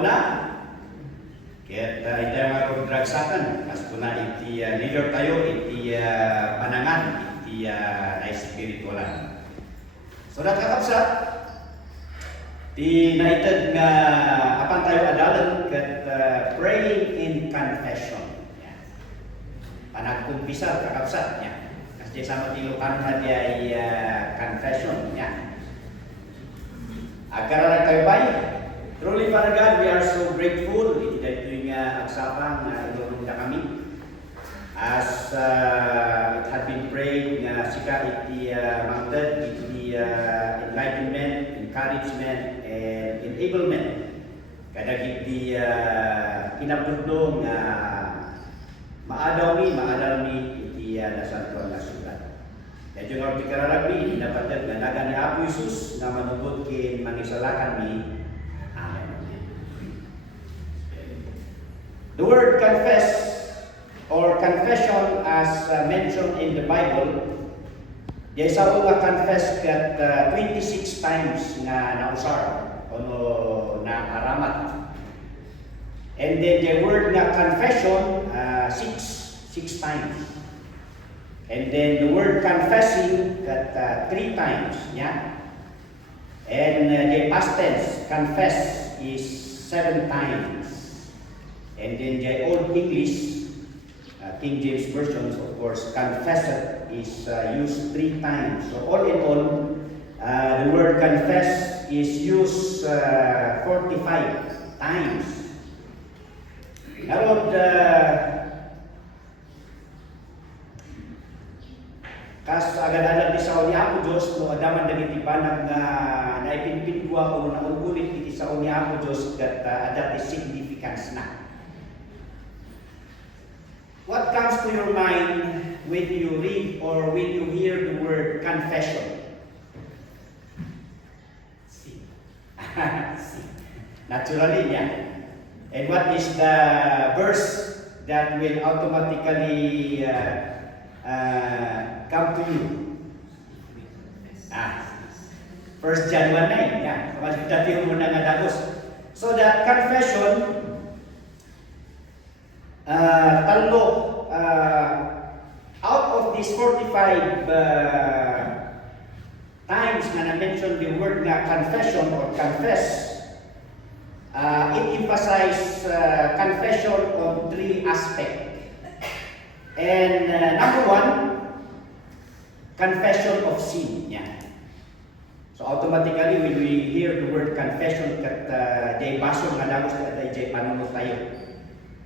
adlaw na. Kaya tayo nga dragsakan. Kasto na iti leader tayo, iti panangan, iti na-spiritualan. So nakakapsa, di naited nga apan tayo adalan kat praying in confession. Panagkumpisar kakapsa niya. Kasi sama tilukan na di ay confession niya. Agaralan tayo ba? Truly, Father God, we are so grateful. Ito yung agsapang ilunong na kami. As it had been prayed nga sika iti mounted, iti enlightenment, encouragement, and enablement. Kadag iti kinapudong maadaw mi iti nasantuan na sulat. At yung ang pikararagmi, napatag na naga ni Apo Isus na manubod kin manisalakan mi. Amen. The word confess or confession as mentioned in the Bible, di sa nga confess kat 26 times na nausar o na aramat. And then the word na confession, 6 times. And then the word confessing kat 3 times, yeah. And the past tense confess is 7 times. And then the Old English, King James versions, of course, confessor is used 3 times. So all in all, the word confess is used 45 times. Narod, kas agad-agad di sa ni Apo Diyos, no adaman dagiti banag nga naipinpingwa o naugulit iti sa ni Apo Diyos kat adati significance na. What comes to your mind when you read or when you hear the word confession? See. Naturally, yeah. And what is the verse that will automatically come to you? 1 John 1:9. Yeah. Dati mo na nga dagos. So that confession, out of these 45 times na na-mention the word na confession or confess, it emphasizes confession on 3 aspects. And number 1, confession of sin. Yeah. So automatically when we hear the word confession, kat jay baso nga dagos kat jay panunod tayo.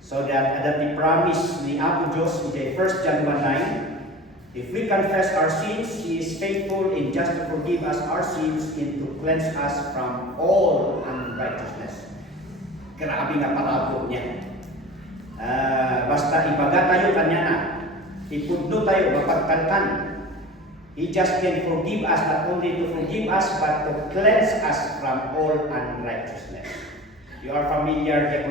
So that the promise ni Apo Diyos in 1 John 1:9, if we confess our sins, He is faithful and just to forgive us our sins and to cleanse us from all unrighteousness. Grabe nga palabo niya. Basta ibaga tayo kanya na, ipudno tayo, mapagkantan. He just can forgive us, not only to forgive us, but to cleanse us from all unrighteousness. You are familiar kaya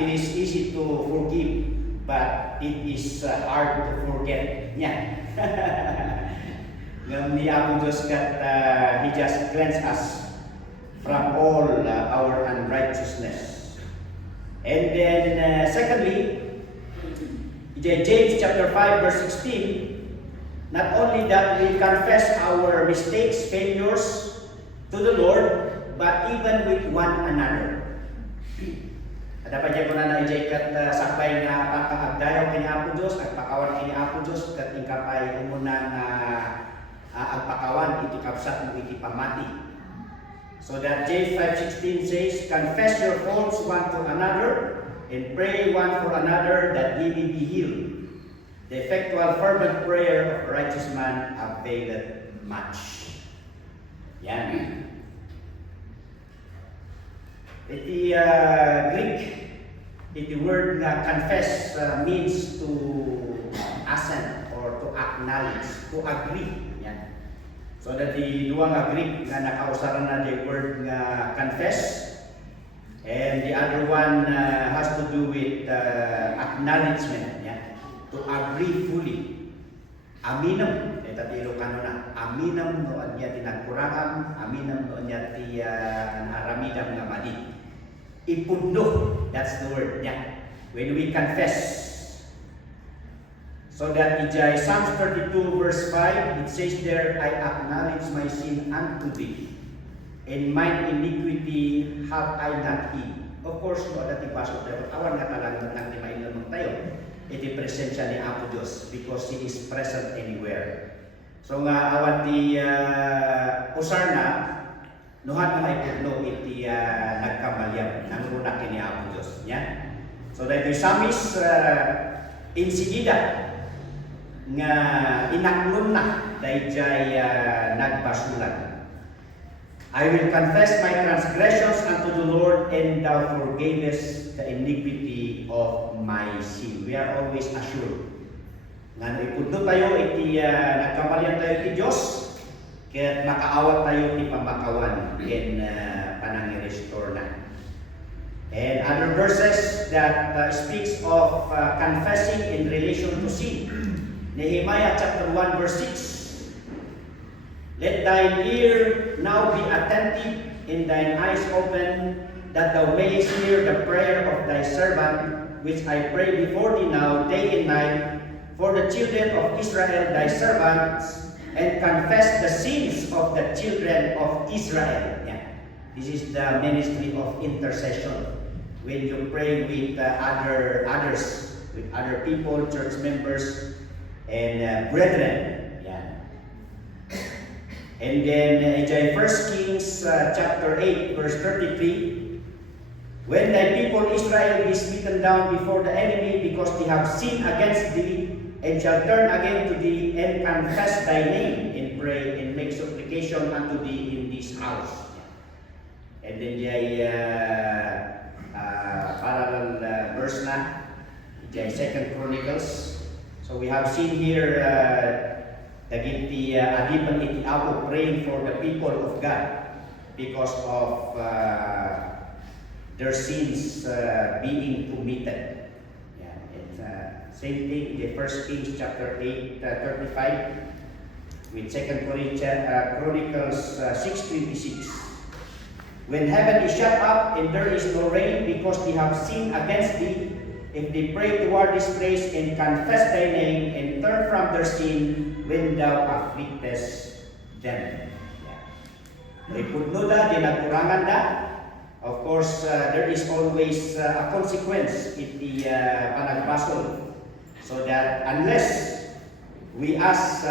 it is easy to forgive, but it is hard to forget. Yeah. Ngam ni Apo Diyos kat He just cleanse us from all our unrighteousness. And then secondly, James chapter 5 verse 16, not only that we confess our mistakes, failures to the Lord, but even with one another. Dapat ko na kat sakbay nga pagkaagdayaw kini Apo Diyos at pakawan kini Apo Diyos kat ingkapay umunang agpakawan iti kapsat mo iti pamati. So that James 5:16 says, confess your faults one to another and pray one for another that ye may be healed. The effectual fervent prayer of a righteous man availeth much. Yan. Iti Greek, iti word nga confess means to assent or to acknowledge, to agree. Yan. So that the duwang Greek nga nakausaran na the word nga confess, and the other one has to do with acknowledgement. Yan. To agree fully. Aminam, ito Ilocano na, aminam no niya tinagkurangam, aminam no niya ti aramidam nga mali. Ipudno, that's the word niya. When we confess. So that in Psalms 32 verse 5, it says there, I acknowledge my sin unto thee, and mine iniquity have I not hid. Of course, no, dati pasok tayo, awan nga talagang nang mainamang tayo. Iti presensya ni Apo Diyos because He is present anywhere. So nga awan ti usar na nuhat na ipudno iti nagkamalyam nang una kini Apo Diyos nya. So dahil samis insigida nga inaklon na dahil nagbasulan. I will confess my transgressions unto the Lord, and thou forgavest the iniquity of my sin. We are always assured nga ipudno tayo iti nagkamalian tayo iti Diyos, kaya makaawat tayo iti pamakawan in panangi-restore na. And other verses that speaks of confessing in relation to sin. Nehemiah chapter 1 verse 6. Let thine ear now be attentive and thine eyes open, that thou mayest hear the prayer of thy servant, which I pray before thee now day and night, for the children of Israel thy servants, and confess the sins of the children of Israel. Yeah. This is the ministry of intercession. When you pray with others, with other people, church members, and brethren. And then in 1 Kings chapter 8 verse 33, when thy people Israel be smitten down before the enemy, because they have sinned against thee, and shall turn again to thee, and confess thy name, and pray, and make supplication unto thee in this house. And then parallel verse na, 2 Chronicles. So we have seen here dagiti adipan iti Apo praying for the people of God because of their sins being committed. Yeah, it's same thing in the 1 Kings chapter 8 35 with 2 Chronicles 6:26. When heaven is shut up and there is no rain because they have sinned against thee, if they pray toward this place and confess thy name and turn from their sin, when thou afflictest them. Ipudno da, di nagkurangan da. Of course, there is always a consequence iti panagbasol. So that unless we ask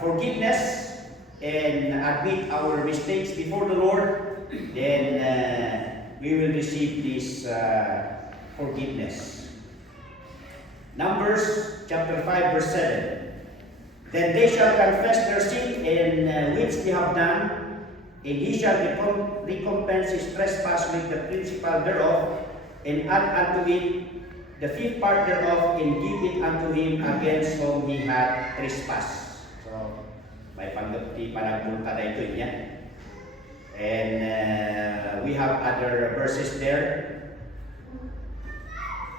forgiveness and admit our mistakes before the Lord, then we will receive this forgiveness. Numbers chapter 5 verse 7. Then they shall confess their sin and which they have done, and he shall recompense his trespass with the principal thereof, and add unto it the fifth part thereof, and give it unto him against whom he hath trespassed. So, may panagpunta na ito niya. And we have other verses there.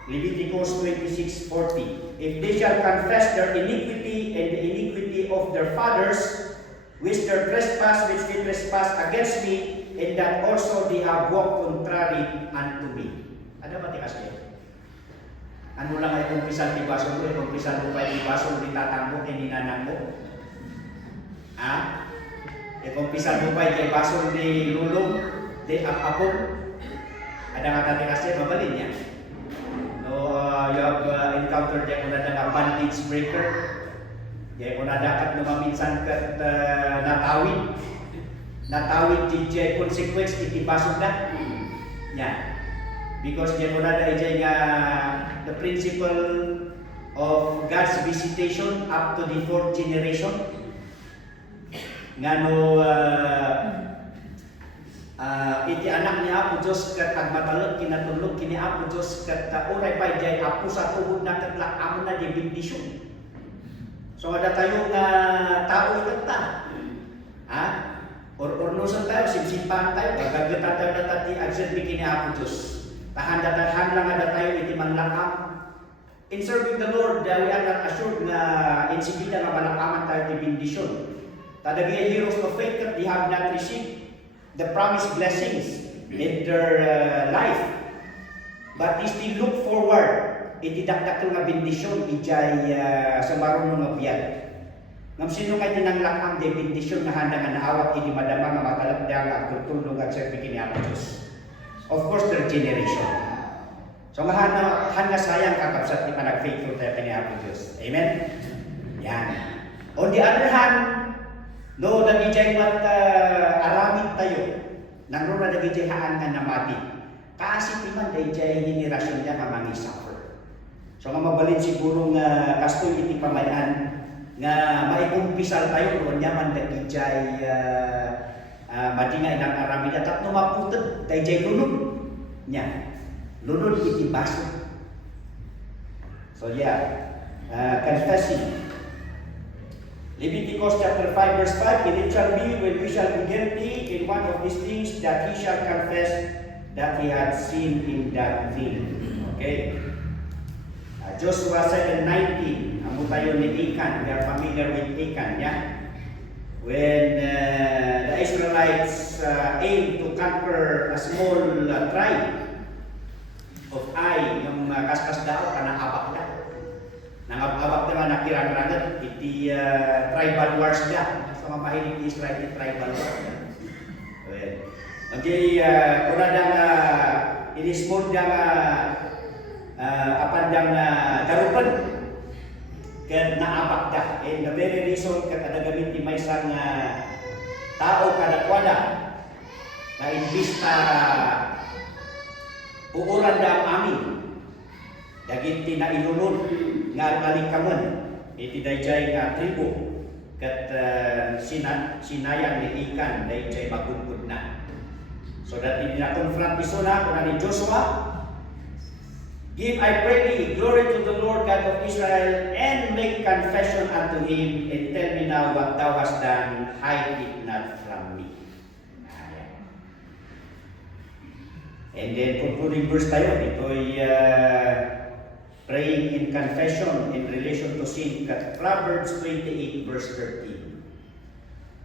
Leviticus 26:40. If they shall confess their iniquity and the iniquity of their fathers, which their trespass which they trespass against me, and that also they have walked contrary unto me. Ano ba tikas niyo? Ano lang ay kumpisal di baso mo, kumpisal mo pa di baso di tatang mo, ninanang mo? Ha? Kumpisal mo pa di baso di lulong, di apapong? Ada nga tikas niya, mabalin niya. You have encountered yung na bandage breaker. Yung dapat maminsan kat natawid di consequence iti basod na. Yeah. Because yung the principle of God's visitation up to the fourth generation. Ngano iti anak ni Apo Diyos kat agmatalog kinatulog kini Apo Diyos kat uray pa jay Apo sa tuhod na kat amo na di bendisyon. So ada tayo nga tao itata. Ha? Or-ornosan tayo, simsimpan tayo, gagagatan tayo na tati agserbi kini Apo Diyos. Tahan lang ada tayo iti manlakam. in serving the Lord, we are not assured na insibida nga malakaman tayo di bendisyon. Tadagay heroes of faith that they have not received the promised blessings in their life. But they still look forward. Itidakdak ko nga bendisyon, ijay sa marunong nga biyag. Ngam sino kay tinanglakam di bendisyon nga handa nga naawat, hindi madama nga matalagdang at tutulong at sa bikini ang Diyos. Of course, their generation. So nga hanga sayang kakapsat ni panag-faithful tayo kanya ang Diyos. Amen? Yan. On the other hand, no, nagijay mat aramid tayo. Nang na nagijay haan nga namati. Kaasip naman dahil henerasyon niya nga mangi-suffer. So nga mabalin siguro nga kastoy iti pamayan nga maikumpisal tayo doon niya man nagijay madinga inang aramid at tapno maputod dahil lunod niya. Lunod iti baso. So yeah, confessing. Leviticus chapter 5 verse 5, and it shall be when we shall be guilty in one of these things that he shall confess that he had sinned in that thing. Okay? Joshua 7:19, amo tayo ni Achan. We are familiar with Achan, yeah? When the Israelites aimed to conquer a small tribe of Ai, yung kaskas daw, kanang-abak na. Nangabak naman nakirang-rangat, iti tribal wars na. So, mahilig ni Israel, iti tribal wars na. Okay, kuna dang inismod dang apan dang darupan. Kaya naabak da. And the very reason kaya nagagamit ni may isang tao kadakwada na imbista uuran da ang amin. Daginti na ilunod nga alikaman iti dayjay nga tribo kat sinayan ni Achan dayjay magudgud na. So that hindi na confront isuna kuna ni Joshua, give I pray thee glory to the Lord God of Israel and make confession unto him and tell me now what thou hast done, hide it not from me. And then concluding verse tayo, ito'y praying in confession in relation to sin. Proverbs 28 verse 13.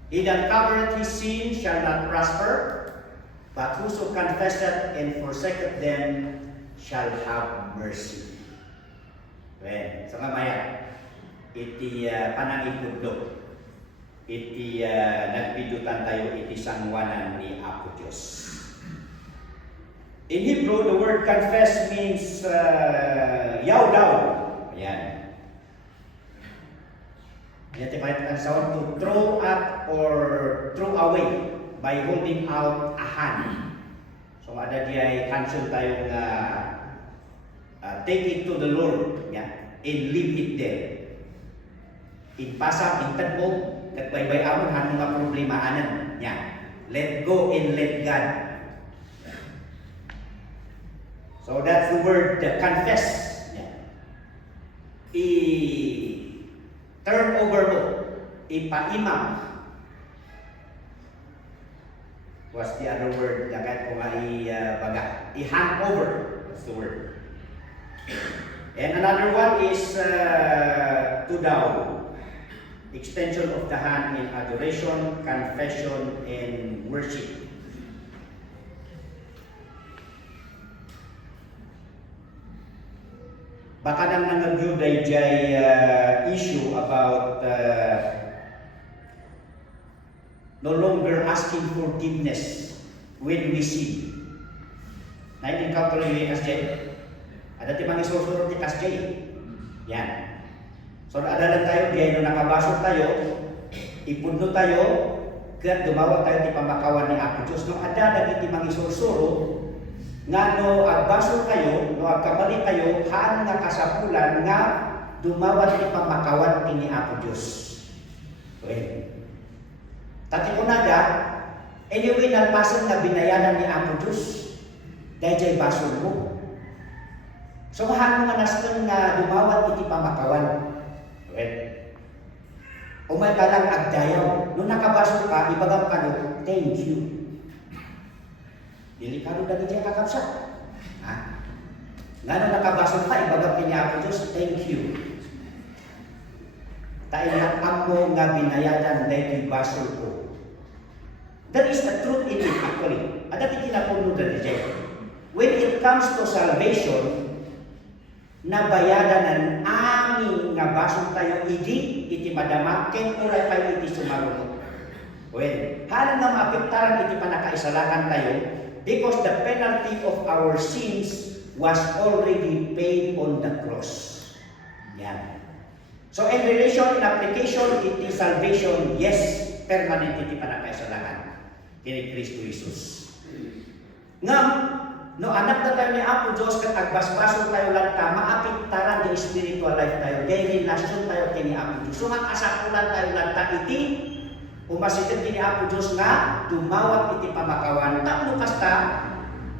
He that covereth his sin shall not prosper, but whoso confesseth and forsaketh them shall have mercy. Well, sa kamaya, iti panangikudlo, iti nagbidutan tayo iti sangwanan ni Apo Diyos. In Hebrew, the word confess means yaw daw. Ayan. Ayan, tipahitan sa sound to throw up or throw away by holding out a hand. So, ada diay cancel tayo nga take it to the Lord. Yeah, and leave it there. Ipasap, intad mo, katbaybay amon han mga problemaanan. Yeah. Let go and let God. So that's the word confess. Yeah. I-turn over mo. Ipaimam. What's the other word? Kahit kung baga. I-hand over. That's the word. And another one is to down. Extension of the hand in adoration, confession, and worship. Baka nang nangagyo dayjay issue about no longer asking forgiveness when we sin. Na-encounter yung SJ. Ada timang isusuro ti SJ. Yan. So naadalan tayo, diyan no nakabasok tayo, ipunno tayo, kat dumawa tayo ti pamakawan ni Apo Diyos. No ada dagiti timang isusuro, nga no agbaso kayo, no agkamali kayo, haan nga kasapulan nga dumawat ni pamakawan ni Apo Diyos. Okay. Tati ko naga, anyway, nalpasan nga binayanan ni Apo Diyos, dahil jay baso mo. So haan nga nastan nga dumawat iti pamakawan. Okay. Umay ka lang agdayaw, no nakabaso ka, ibagam ka no, thank you. Dili ka rin dali dyan kakapsa. Ha? Nga nakabasol ka, ibagap kini ako Diyos, thank you. Taingat amo nga binayadan dahil basol ko. There is a truth in it actually. Ada ti kinapuno na reject. When it comes to salvation, nabayadan ng aming nga basol tayo iti madama, ken oray tayo iti sumarunod. Well, halang na maapektaran iti panakaisalakan tayo because the penalty of our sins was already paid on the cross. Yan. So in relation, in application, iti salvation, yes, permanent iti panakaisalakan. Kini Kristo Jesus. Ngam, no anak na tayo ni Apo Diyos, kat agbasbason tayo lang ta, maapektaran di spiritual life tayo, di relasyon tayo kini Apo Diyos. So asakulan tayo lang ta iti, umasitin kini Apo Diyos nga, tumawat iti pamakawan. Tapno kasta,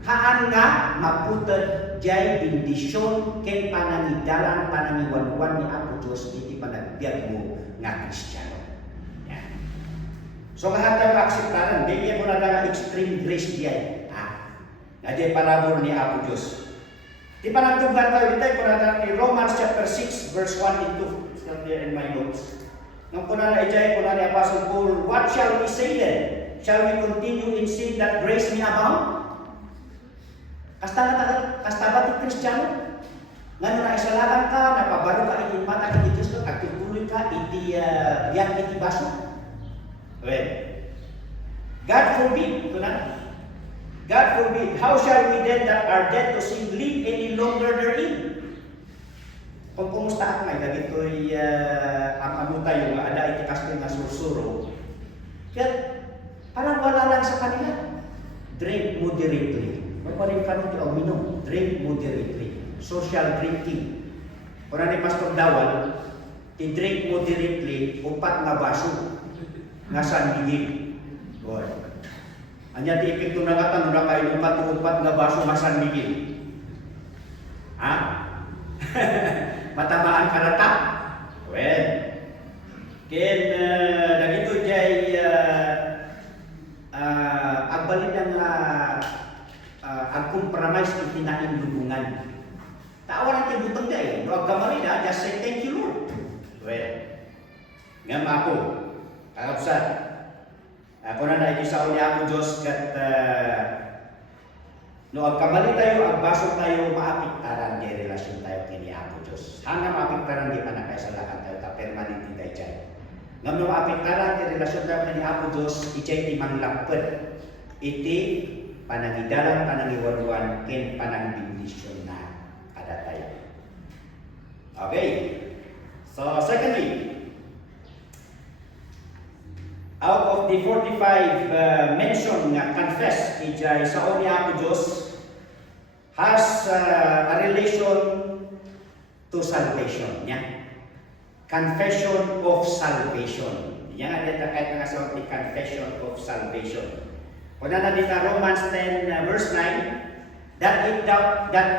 haan nga, maputad jay bindisyon, ken panangidalan, panangiwanwan ni Apo Diyos, iti panagbiag mo nga Kristiyano. Yan. So lahat tayo akseptaran, bigyan mo na lang extreme grace diyan. Na diyan parabor ni Apo Diyos. Di pa nagtuglan tayo dito, kung na in Romans chapter 6, verse 1 and 2. Still there in my notes. Nung kuna na ijay, kuna ni Apostle Paul, what shall we say then? Shall we continue in sin that grace may abound? Kasta ba iti Kristiyano? Nga na isalakan ka, napabaro ka iti mata iti Kristo, at tutuloy ka iti biyak iti baso? Well, God forbid, God forbid, how shall we then that are dead to sin live any longer therein? Kung kumusta ako nga, dagito'y ang ano tayo, nga ada iti kasto nga sursuro, kaya parang wala lang sa kanila. Drink moderately. Maparin ka nito ang minom. Drink moderately. Social drinking. Kung ni Pastor Dawal, i-drink moderately, 4 nga baso. Nga San Miguel. Good. Anya ti ipinto na katan, na kayo 4 nga baso nga San Miguel. Ha? Matamaan ka na ta? Well, ken dagito jay agbalin ang ag-compromise iti naing lubungan. Tawaran ti butang day, no agkamali na, just say thank you Lord. Well, ngam ako, kakapsat, ako na naikisaw niya ako Diyos kat no agkamali tayo, agbasok tayo, maapiktaran di relasyon tayo kini ako Diyos. Hanggang maapiktaran di panakaisalakan tayo, ta permanent tayo dyan. Ngam no maapiktaran di relasyon tayo kini ako Diyos, ijay ti manglapet, iti panangidalan, panangiwaruan, ken panangbindisyon na kada tayo. Okay. So secondly, out of the 45 mention nga confess ijay sa ni ako Diyos has a relation to salvation. Yeah? Confession of salvation. Yan ang dito kahit nga sa confession of salvation. Kung na dito Romans 10 verse 9, that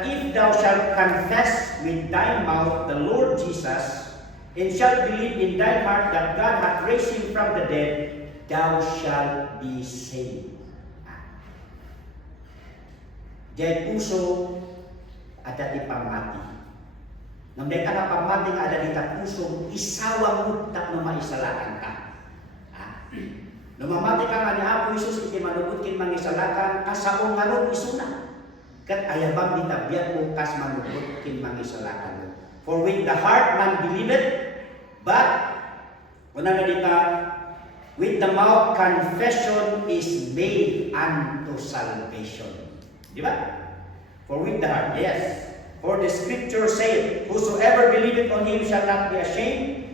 if thou shalt confess with thy mouth the Lord Jesus, and shalt believe in thine heart that God hath raised him from the dead, thou shalt be saved. Diyay puso at dati pamati. Nang dahil ka na pamati nga ada dita puso, isawang mutak na maisalakan ka. Lumamati ka nga ni Apo Isus, iti manubot kin mangisalakan, kasaong nga ron isuna. Kat ayabang ditabiyat mo, kas manubot kin mangisalakan mo. For with the heart man believeth, but, unang dita, with the mouth confession is made unto salvation. Di ba? For with the heart, yes. For the scripture saith, whosoever believeth on him shall not be ashamed.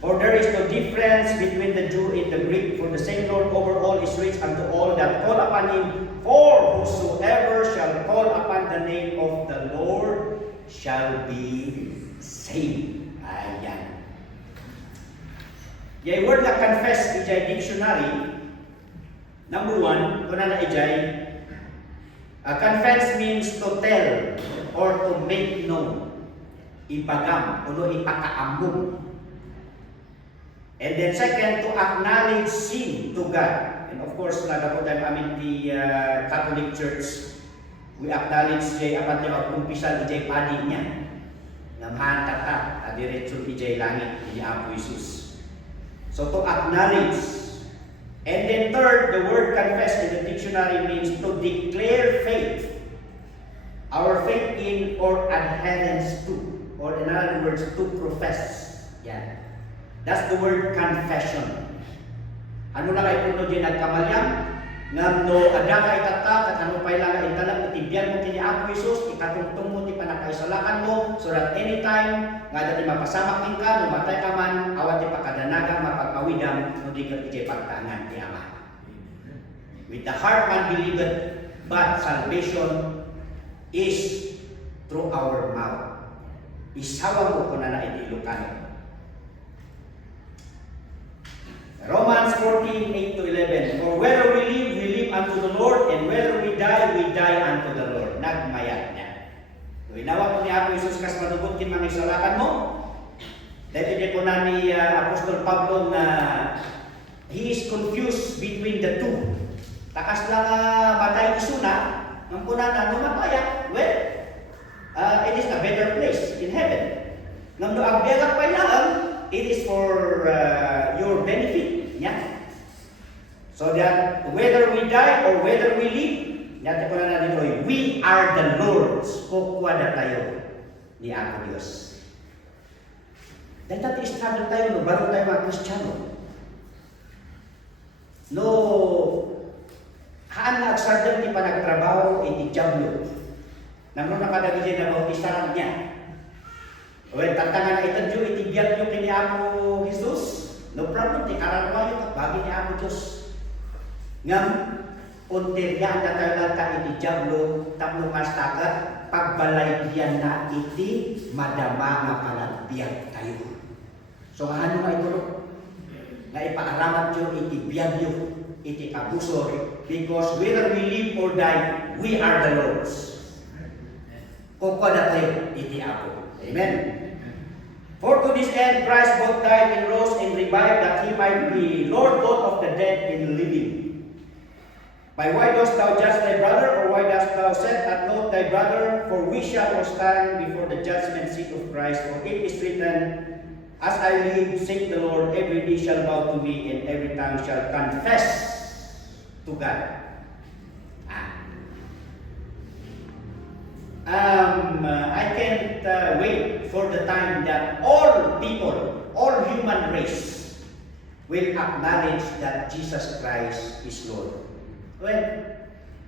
For there is no difference between the Jew and the Greek, for the same Lord over all is rich unto all that call upon him. For whosoever shall call upon the name of the Lord shall be saved. Ayan. Yung word na confess, ijay dictionary, number 1, kung na ijay, confess means to tell or to make known. Ipagam, o ipakaambong. And then second, to acknowledge sin to God. And of course, nagapod I'm in the Catholic Church. We acknowledge jay apat niya kumpisal jay padi niya. Namahan tata, adiretso jay langit ni Apo Jesus. So to acknowledge. And then third, the word confess in the dictionary means to declare faith. Our faith in or adherence to. Or in other words, to profess. Yan. That's the word confession. Ano na kayo puno dyan nagkamalyam? Ngam no ada ka itatak at ano pa ilang italang itibyan mo kini Apo Jesus, ikatungtong mo ti panakaisalakan mo, so that anytime nga dati mapasamak din ka, numatay ka man, awat ti pakadanagang mapagpawidam, no di ka ti pagtangan ti Ama. With the heart man believeth, but salvation is through our mouth. Isawa mo ko na itilukan. Romans 14:8-11. For whether we live unto the Lord, and whether we die unto the Lord. Nagmayat niya. So, inawag ko ni Apo Jesus kas manugot kin mga isalakan mo. Dahil di ko na ni Apostol Pablo na he is confused between the two. Takas lang matay isuna, ng kuna na numataya. Well, it is a better place in heaven. Ngam no agbiagak pa ilang, it is for your benefit. Yeah. So that whether we die or whether we live, natin ko na dito, we are the Lord's. Kukuha na tayo ni Apo Diyos. Dahil natin struggle tayo, no, bago tayo mga Kristiyano. No, haan na agsardang di pa nagtrabaho, itijablo. Namun nakadagay na bautisaran niya. O tantangan na itadyo, itibiyag nyo kini Apo Jesus. No problem, di kararwayo ka, bagi ni Apo Diyos. Ngam, untiryan na tayo lang tayo itijablo, tapno mastagat, pagbalaydiyan na iti, madama nga palagbiag tayo. So, ano nga ito? Nga ipaaramat nyo, itibiyag nyo, iti abusor, because whether we live or die, we are the Lord's. Kukuha na tayo, iti Apo. Amen. For to this end Christ both died and rose and revived, that he might be Lord both of the dead and the living. By why dost thou judge thy brother, or why dost thou set at naught thy brother? For we shall all stand before the judgment seat of Christ. For it is written, As I live, saith the Lord, every knee shall bow to me, and every tongue shall confess to God. I can't wait for the time that all people, all human race, will acknowledge that Jesus Christ is Lord. Well,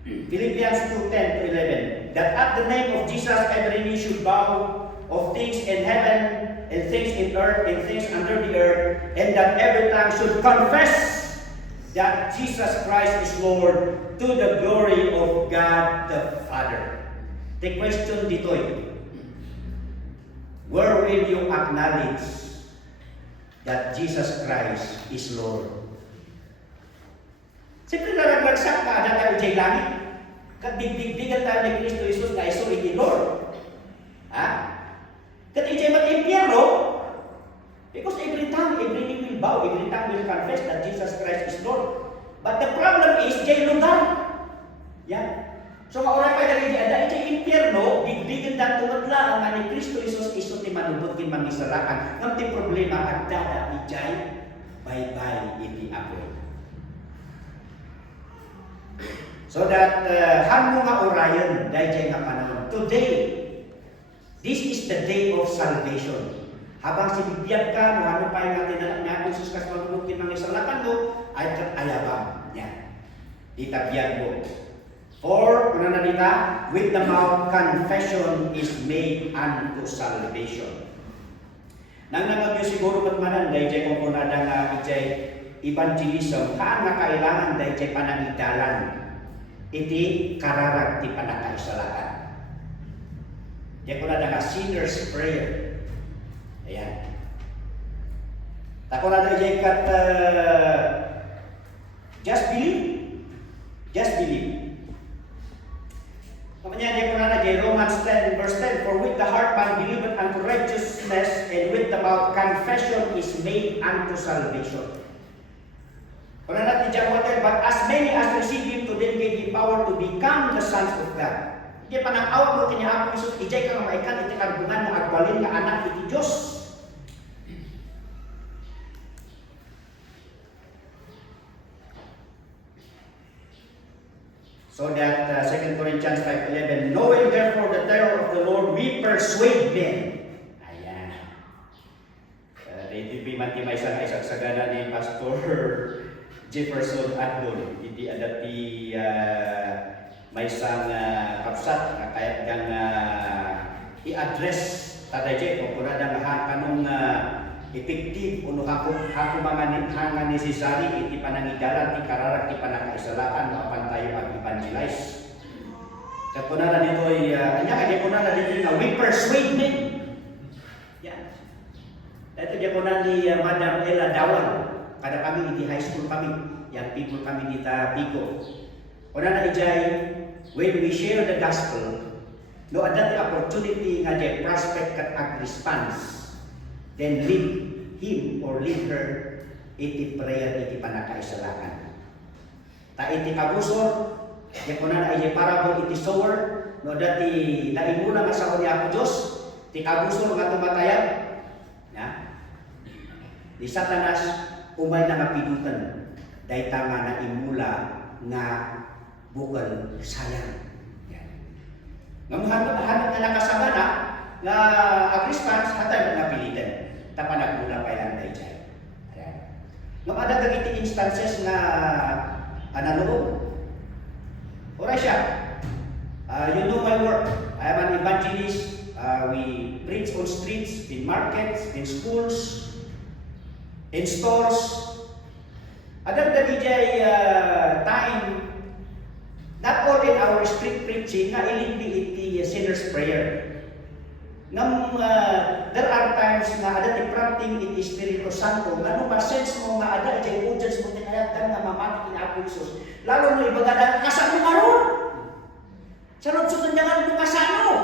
Philippians 2:10-11, that at the name of Jesus every knee should bow, of things in heaven, and things in earth, and things under the earth, and that every tongue should confess that Jesus Christ is Lord, to the glory of God the Father. The question dito where will you acknowledge that Jesus Christ is Lord? Siyempre naragbagsak ka, ada tayo dyan langit. Kagbigbigan tayo ni Kristo Jesus na iso iti Lord. Ha? Kat ijay mag-impyerno, because every tongue, every knee will bow, every tongue will confess that Jesus Christ is Lord. But the problem is, jay lugar. Yan. So maoray pa dali ada iti impierno, bigbigan dan tumadla ang ni Kristo Jesus iso ti manubot kin mangisalakan. Ngam ti problema adda ijay bye-bye iti Apo. So that hanmo nga orayon dayjay nga panahon. Today, this is the day of salvation. Habang sinibiyag ka, no ano pa yung atin na Jesus kas manubot kin mangisalakan mo, ay ayabang niya. Itabiyag mo. For, kuna na dita, with the mouth confession is made unto salvation. Nang nangagyo siguro katmanan, dahil kung kunada nga ijay evangelism, kaan nga kailangan dahil panangidalan, iti kararag ti panakaisalakan. Dahil kunada nga sinner's prayer. Ayan. Takuna dahil kat, just believe. Just believe. Kamanya dia kunana di Romans 10 verse 10, for with the heart man believeth unto righteousness, and with the mouth confession is made unto salvation. Kunana ti Jawater, but as many as receive him, to them gave he power to become the sons of God, Di pa nang awag mo kanya ako Isus, ijay ka maikan iti karbungan nga agbalin nga anak iti Dios. So that 2 Corinthians 5:11, knowing therefore the terror of the Lord, we persuade men. Ayan. Dito pimanti may isang sagana ni Pastor Jefferson Adlon. Hindi adati may isang kapsat na kahit kang i-address tadaje kung kuna na kanong effective uno hako mga hangan necessary iti panangidalan ti kararag ti panakaisalakan maapan tayo mag-evangelize. Kapuna na dito ay anya kaya kuna na dito nga we persuade men. Yan. Dito dia kuna ni Madam Ella Dawal kada kami iti high school kami, yang people kami dito Pico. Kuna na ijay when we share the gospel no ada the opportunity nga di prospect kat ag response. Then lead him or lead her iti prayer iti panakaisalakan. Ta iti kabusor, yakuna na iti parable iti sower, no dati naimuna nga sa niya ako Diyos, ti kabusor nga tumatayag, ya? Di Satanas umay na mapidutan, dahil nga naimula nga bukal sayang. Ngamuhanap nga nakasagana, nga ag-response, hatay nga pilitan. Tapanagmula pa ilang dayjay. Nga madadag iti instances nga analoob. Ora siya, you know my work. I am an evangelist. We preach on streets, in markets, in schools, in stores. Adag dayjay time, not all in our street preaching, nga ilindi iti sinner's prayer. Ngam there are times nga ada ti prompting iti Espiritu Santo nga no ma-sense mo nga ada iti audience mo ti kayat nga mamati ni Apo Isus. Lalo mo ibagada kasano karon. Sarod sud jangan mo kasano.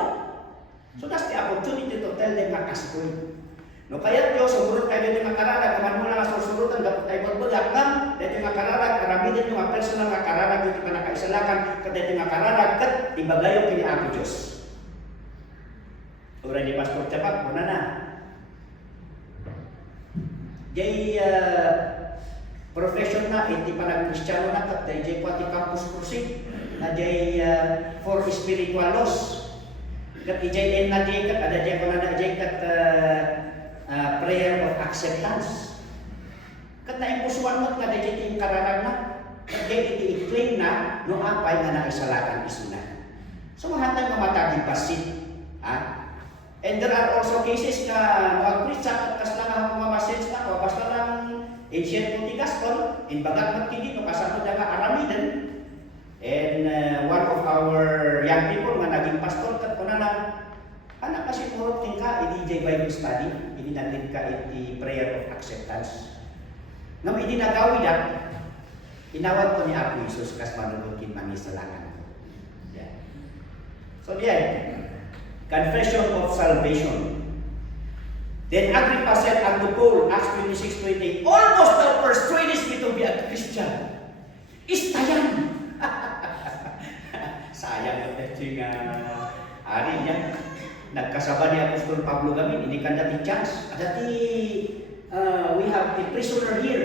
So that's the opportunity to tell them nga kastoy. No kaya Dios sumurot kayo ni makararag man mo lang susurutan dapat ay pagbagak ngam dito nga kararag karamihan yung personal nga kararag iti panakaisalakan ket dito nga kararag ket ibagayo kini Apo Dios. Ura ni Pastor Chapak, muna na. Jay profession na, hindi pa nag-Kristyano na, kat jay pati campus crusade, na jay for spiritual loss. Kat ijay na jay kat, ada jay ko na jay kat prayer of acceptance. Kat na impusuan mo, kada jay ting kararag na, kat jay iti i-claim na, no apay nga naisalakan isuna. So mahatay mamataging pasit. Ha? And there are also cases na mag-preach at kasla nga mamamasage na o basta lang in-share po ti gospel, in bagat magkidi no kasano na nga aramidan. And one of our young people nga naging pastor kat ko na anak kasi murot kin ka i-DJ Bible study, ini natin ka iti prayer of acceptance. Ngam idi nagawi dat, inawad ko ni Apo Isus kas manulukin mangisalakan. Yeah. So diyan. Confession of salvation. Then Agrippa said unto Paul, Acts 26:20, almost thou persuadest me to be a Christian. Istayan! Sayang ang testing ari niya. Nagkasaba ni Apostol Pablo kami, hindi ka dati chance. Dati we have a prisoner here.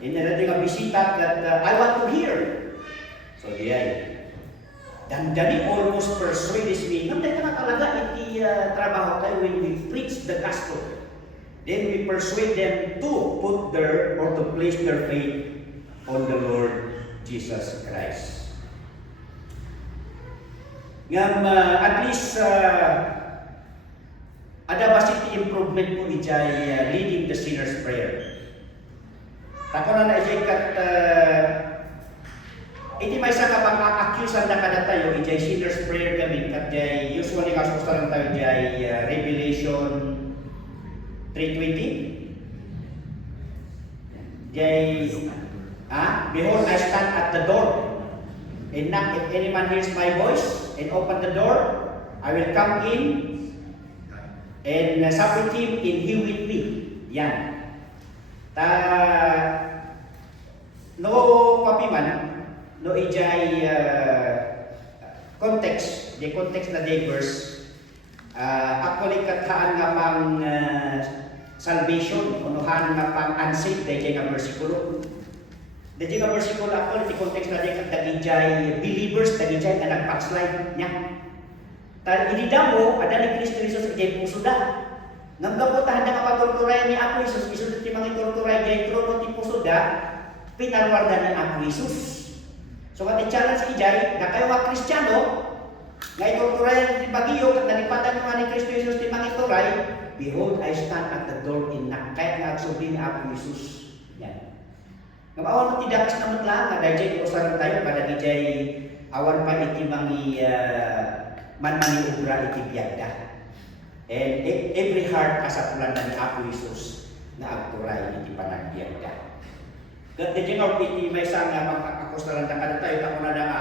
Hindi dati nga bisita that I want to hear. So diyan. Dan jadi almost persuades me. Ngam tayo talaga iti trabaho tayo when we preach the gospel. Then we persuade them to put their or to place their faith on the Lord Jesus Christ. Ngam at least ada basiti improvement po ijay leading the sinner's prayer. Tako na ijay kat iti may sa kapag accuse na kada tayo, ijay sinner's prayer kami, kat jay usually kasusta lang tayo jay Revelation 3:20. Jay, behold, I stand at the door and knock. If any man hears my voice and open the door, I will come in and sup with him and he with me. Yan. No copy man. No ijay context, the context na day verse, actually kathaan nga pang salvation, unuhan nga pang unsaved, dahil nga versikulo. Dahil nga versikulo, actually, the context na day dagijay believers, dagijay nga nag-backslide niya. Ididamo, ada ni Kristo Jesus ijay puso da. Nang kaputahan na kapatorturay ni Apo Jesus, isunod ti mga torturay jay trono ti puso da, pinarwarda ni Apo Jesus. So kati challenge ijay, na kayo mga Kristiyano, nga itorturay ti bagiyo, at nalipatan nga ni Kristo Jesus ti mga itoray, behold, I stand at the door and knock. Kahit nga agsubli ni Apo Jesus. Yan. Ngawawan mo ti dakas na matlaan, nga dahil jay usaran tayo, kada ijay awan pa iti mga man-mani ubra iti biyagda. And every heart kasapulan na ni Apo Jesus na agturay iti panagbiagda. Dahil nga iti may isang makakustalan na kada tayo, tako na nga,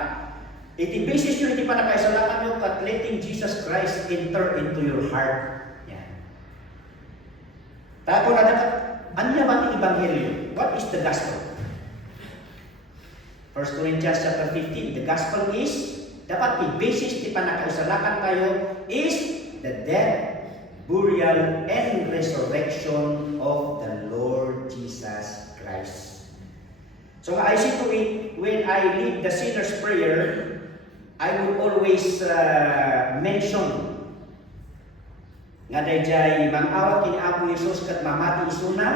iti basis nyo iti panakaisalakan nyo at letting Jesus Christ enter into your heart. Yan. Tako na nga, ano naman ang Ebanghelyo? What is the gospel? 1 Corinthians chapter 15, the gospel is, dapat i-basis ti panakaisalakan tayo is the death, burial, and resurrection of the Lord Jesus Christ. So I see to it, when I lead the sinner's prayer, I will always mention nga dayjay mang-awat kini Apo Jesus ket mamati isuna,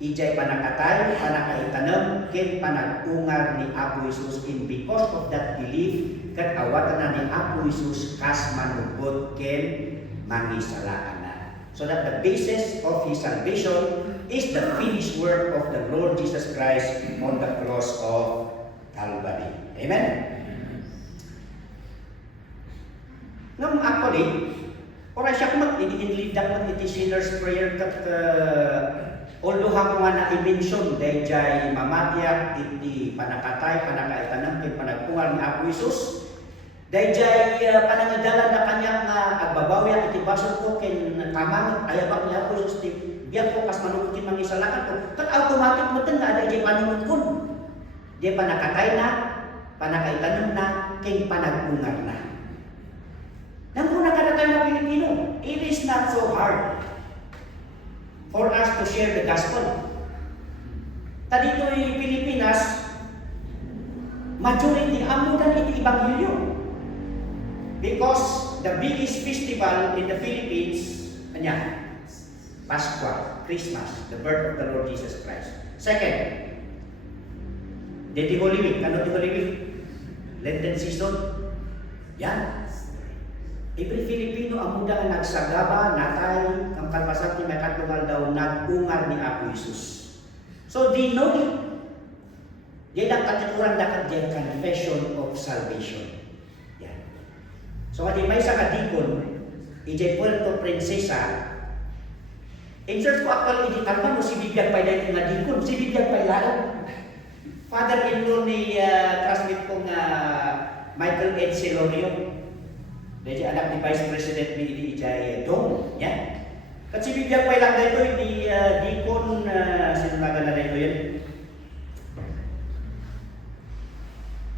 ijay panakatay, panakaitanam, ken panag-ungar ni Apo Jesus, in because of that belief, ket awatan na ni Apo Jesus kas manubot ken mangisalakan na. So that the basis of his salvation is the finished work of the Lord Jesus Christ on the cross of Calvary. Amen? Nung actually, oras siya kumat, in-lead man iti sinner's prayer kat although hako nga na-i-mention dahil jay mamatiyak iti panakatay, panakaitanam, ken panagpungal ni Apo Jesus, dahil jay panangadalan na kanya nga agbabawi iti basol ko ken kamang ayabak ni Apo Jesus ti biyak ko kas manukot ti mangisalakan ko. Kat automatic mo ten nga dahil jay panunod kun. Di panakatay na, panakaitanam na, ken panagpungal na. Nang una ka na tayo mga Pilipino, it is not so hard for us to share the gospel. Dito'y Pilipinas, majority amudan iti Ebanghelyo. Because the biggest festival in the Philippines, Pasko, Christmas, the birth of the Lord Jesus Christ. Second, the Holy Week. Ano the Holy Week? Lenten season. Yan. Every Filipino amuda nga nagsagaba, natay, ang kalpasan ti may katungal daw, nag-ungar ni Apo Jesus. So, they know it. Yan ang katikuran dapat yung confession of salvation. Yan. So, kadi may sa kadikon, ijay Puerto Princesa, insert ko actually, hindi kalman mo si Bibiyag pa dahil nga dikon, si Bibiyag pa lalo. Father-in-law ni classmate kong Michael Ed Celorio. Dahil anak ni Vice President ni Ijay Dong, yan. Kasi bibiyag pa lang dito, ni Deacon, sinunagan na dito yan.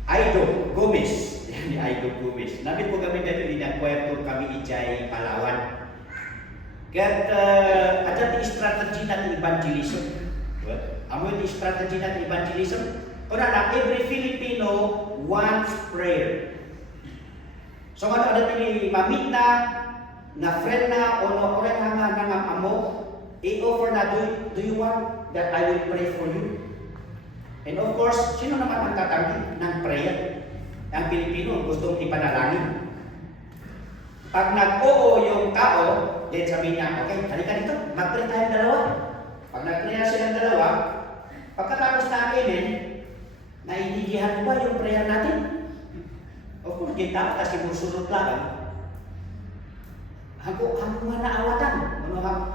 Aido Gomez, yan ni Aido Gomez. Namin po kami dito, Puerto kami Ijay Palawan. Kaya, ada di strategy natin evangelism. Amo yung strategy natin evangelism. Kung na, every Filipino wants prayer. So ano ni mamit na friend na o no oray nga amo i-offer na do you want that I will pray for you? And of course, sino naman ang tatanggi ng prayer? Ang Pilipino gustong ipanalangin. Pag nag-oo yung tao, then sabi niya, okay, halika dito, mag-pray tayong dalawa. Pag nag-pray na silang dalawa, pagkatapos na amen, naiintindihan mo ba yung prayer natin? Of course, kita kasi musulot lang. Hangko nga naawatan.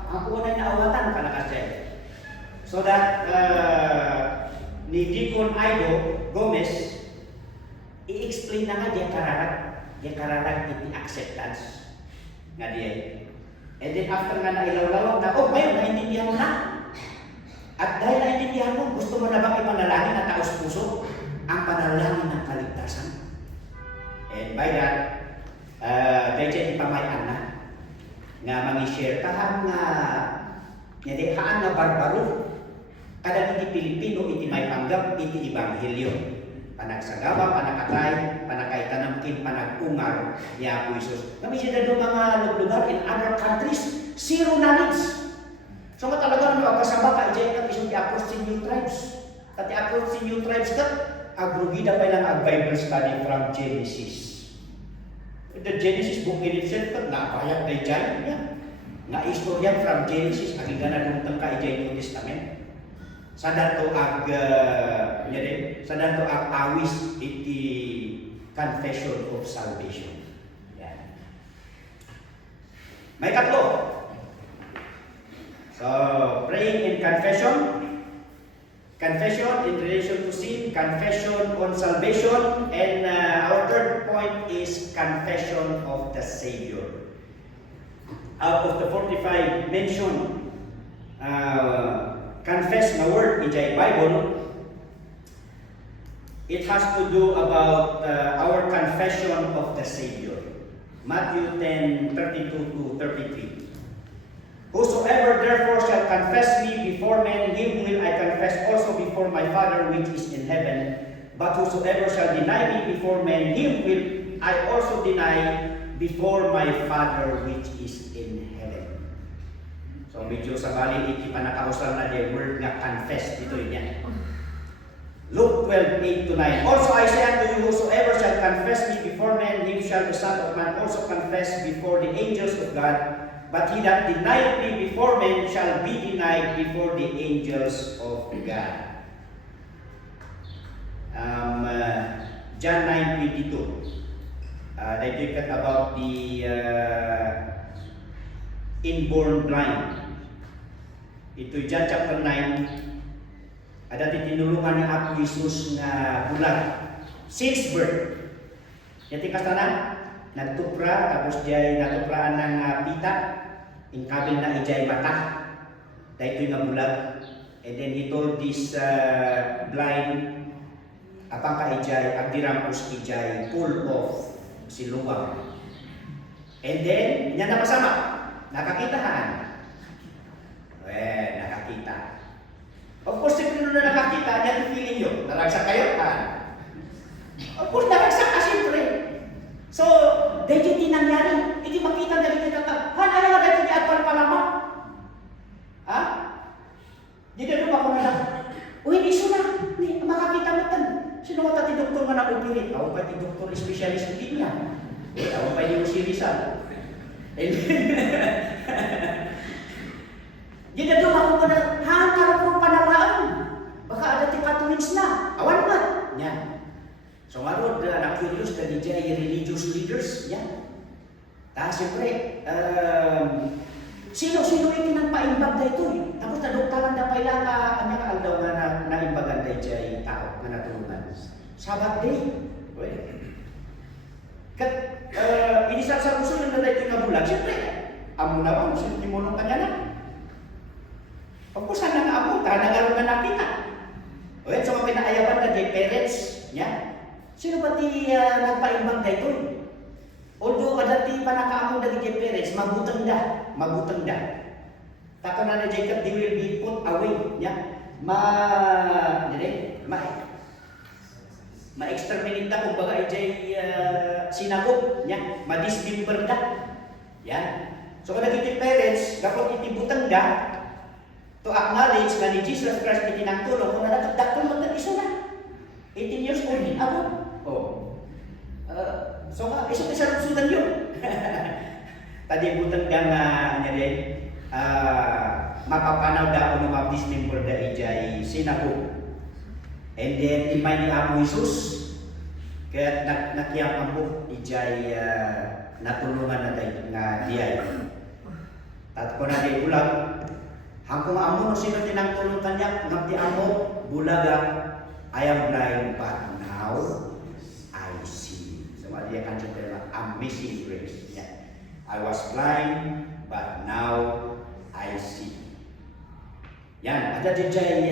Hangko nga naawatan ka na kasi. So that ni Deacon Aido Gomez, i-explain na nga diya kararag iti acceptance. Nga diya. And then after nga nailawlawag na, oh, ngayon, naintindihan mo na. At dahil naintindihan mo, gusto mo na bang ipanalangin na taos puso? Ang panalangin ng kaligtasan. And by that, dahil siya ipamayan na nga mangi-share tahan nga hindi haan nga barbaro kada iti Pilipino iti may panggap iti Ebanghelyo panagsagawa, panakatay, panakaitanamkin, panagungar ni Apo Isus. Kami siya na mga lugar in other countries, zero knowledge. So nga talaga nyo agkasama ka ijay ka isang i-approach si new tribes. At i-approach si new tribes ka, agrugida pa lang ang Bible study from Genesis. The Genesis book in itself, napayag na ijay niya. Nga istorya from Genesis, ang ganadong ka ijay New Testament. Sa dato ag awis iti confession of salvation. Yan. May katlo. So, praying in confession, confession in relation to sin, confession on salvation, and our third point is confession of the Savior. Out of the 45 mentioned confess na word in the Bible, it has to do about our confession of the Savior. Matthew 10:32 to 33. Whosoever therefore shall confess me before men, him will I confess also before my Father which is in heaven. But whosoever shall deny me before men, him will I also deny before my Father which is in heaven. So medyo sa bali iti panakausal na the word nga confess dito yun. Luke 12:8 to 9. Also I say unto you, whosoever shall confess me before men, him shall the Son of Man also confess before the angels of God. But he that denieth me before men shall be denied before the angels of God. John 9:22. They talk about the inborn blind. Ito John chapter 9. Ada tinulungan ni Apo Jesus nga bulag since birth. Yati kastanan nagtupra tapos jay natupraan ng pita inkabil na ijay mata. Dahito nga bulag. And then he told this blind apang ka ijay agdirampos ijay full of siluwang. And then niya napasama nakakitahan. Nakakita. Of course, si Pino na nakakita, niya yung feeling nyo. Naragsak kayo? Of course, naragsak ka siyempre. So, dahil hindi nangyari, hindi makita na rin kita. Ano nga dahil hindi agpal palama? Ha? Di na naman ako na uy, hindi siya na. Makakita mo tan. Sino mo tati doktor nga na-operate? Ako pa ti doktor specialist din niya. Ako pa yung sirisan. And di na naman ako na hantar ko panalaan. Baka ada ti Catholics na. Awan man. Yan. So marod na-curious ka di dyan religious leaders. Yan. Siyempre, sino yung paimbag na ito eh. Tapos nadoktaran na pala ka, ano ka aldaw na naimbagan na dyan tao na natulungan. Sabbath day. Well, inisal sa puso yung naday ito na bulag. Siyempre, amo naman, sinimulong ka niya na. Pagpusan na nga ako, tanang na nakita. Okay, so pinaayaban na di parents niya. Sino ba ti nagpaimbang na ito? Although adati pa nakaamo na di parents, mabutang da. Taka na na Jacob, they will be put away. Niya. Ma-exterminate na kung baga ijay sinagog. Niya. Ma-dismember da. Yan. So kung nagiti parents, kapag itibutang da, to acknowledge na ni Jesus Christ itinangtulong kung natagdakol magdag-iso na. 18 years old din ako. So nga, isang sudan yun. Tadi butang ka nga niya din, mapapanaw da o na dismember da ijay sinako. And then, imay ni Apo Jesus, kaya nakiyang po ijay natulungan na day nga diyay. At kung na day ulag, hanggang amo no sino tinangtulong kanya, ngapti amo, bulaga, I am blind but now I see. So Maria kan cerita amazing grace. Yeah. I was blind but now I see. Yan, ada jejay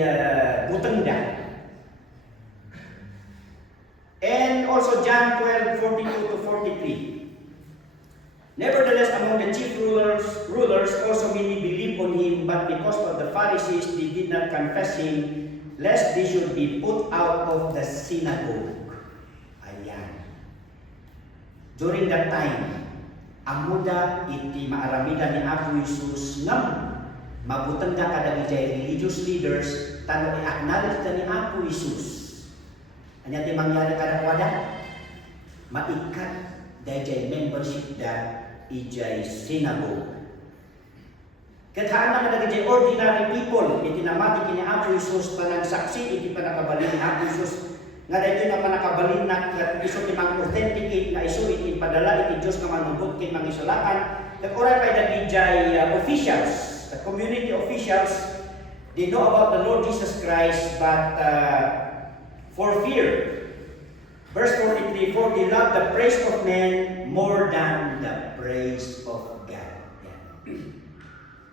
butang da. And also John 12:14 42 to 43. Nevertheless, among the chief rulers also many believed on him, but because of the Pharisees, they did not confess him, lest they should be put out of the synagogue. Ayan. During that time, amuda iti maaramida ni Apo Jesus ngam mabutang da kada ijay religious leaders tano i-acknowledge da ni Apo Jesus. Anya ti mangyari kada kwada? Maikat da ijay membership da ijay synagogue. Kathaan na kada ijay ordinary people iti namati kini Apo Jesus tanang saksi iti panakabalin ni Apo Jesus nga dahil na panakabalin na iso ti mang authenticate nga iso iti padala iti Diyos nga manubot kin mang isalakan. Kat oray pa da ijay officials, the community officials, they know about the Lord Jesus Christ, but for fear. Verse 43, for they love the praise of men more than the praise of God. Yeah.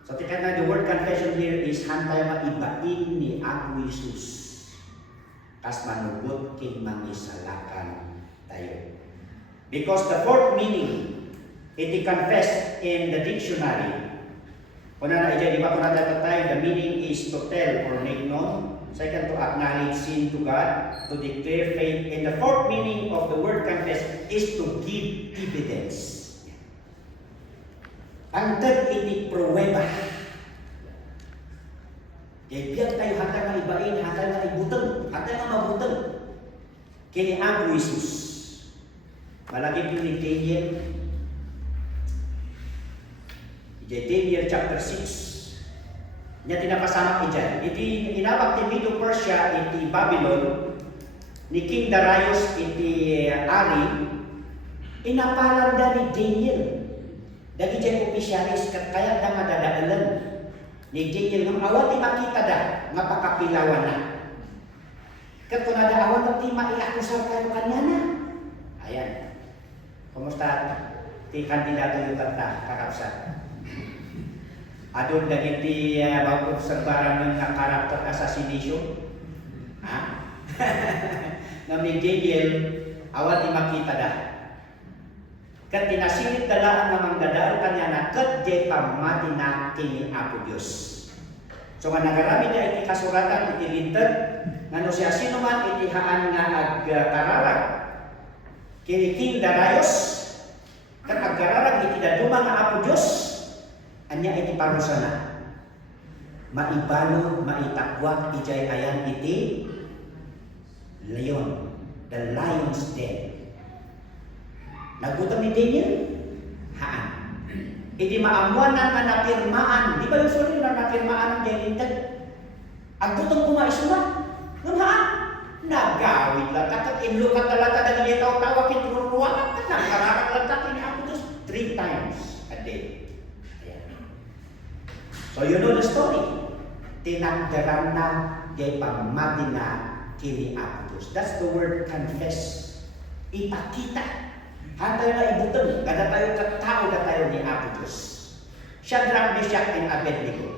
So tikat na the word confession here is hantay maibain ni Apo Jesus. Kas manubot king mangisalakan tayo. Because the fourth meaning, iti confess in the dictionary. Kuna na ijay, di ba kuna tayo, the meaning is to tell or make known. Second, to acknowledge sin to God, to declare faith. And the fourth meaning of the word confess is to give evidence. Ang third, iti pruweba. Kaya biyag tayo hatay nga ibain, hatay nga ibutang, hatay nga mabutang. Kini Apo Jesus. Malagi po ni Daniel. Daniel chapter 6. Niya tinapasama ijay. Iti inabak ti Medo Persia iti Babylon ni King Darius iti ari inapalanda ni Daniel. Dagi jay opisyalis kat kaya da nga dadaalan ni Daniel ng awat ti makita da nga pakapilawan na. Kat kung nadaawat ti maiakusar kayo kanya na. Ayan. Kumusta ti kandidato yung tata kakapsat? Adun dagiti mag-obserbaran ng character assassination. Ha? Nga ni Daniel, awat ti makita da. Kat tinasilid dala ang namang dadaan kanya na kat di pamati na kini Apo Diyos. So nga nagarami na iti kasuratan iti lintad, nga no siya sino man iti haan nga agkararag kini King Darius, kat agkararag iti daduma nga Apo Diyos, anya iti parusa na. Maibalo, maitakwak, ijay ayan iti lion, the lion's den. Nagutom ni Daniel? Haan. Iti maamuan na napirmaan. Di ba yung sorry na napirmaan ng Daniel? Ang gutom kumaisura? Nung haan? Nagawid lang. Kakat inlo ka talata na niya tawa-tawa kinururuan. Nagkararag lang takin Apo Diyos 3 times a day. So you know the story. Tinagdaran na di pamati na kini Apo Diyos. That's the word confess. Ipakita. Hantay na ibutang. Kada tayo katao na tayo ni Apo Diyos. Shadrach, Meshach, and Abednego.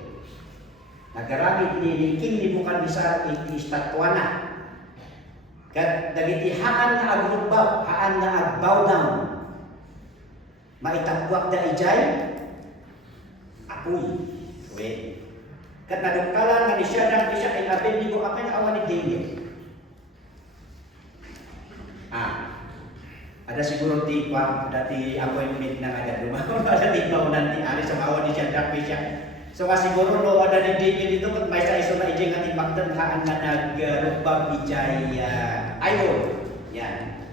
Nagaramit ni King Nebuchadnezzar iti estatwa na. Kat dagiti haan na agrubaw, haan na agbow down. Maitagwak da ijay, apoy. Wait. Kat nadungkalan nga ni Shadrach, Meshach, and Abednego akan awan ni Daniel. Ada siguro ti dati appointment na agad dumaw. Ada ti baunan ti ari sa awan ni Shadrach, Meshach. So siguro no ada ni Daniel dito kat may sa iso na ijay nga timbaktan haan na nagrubab ijay ayon. Yan.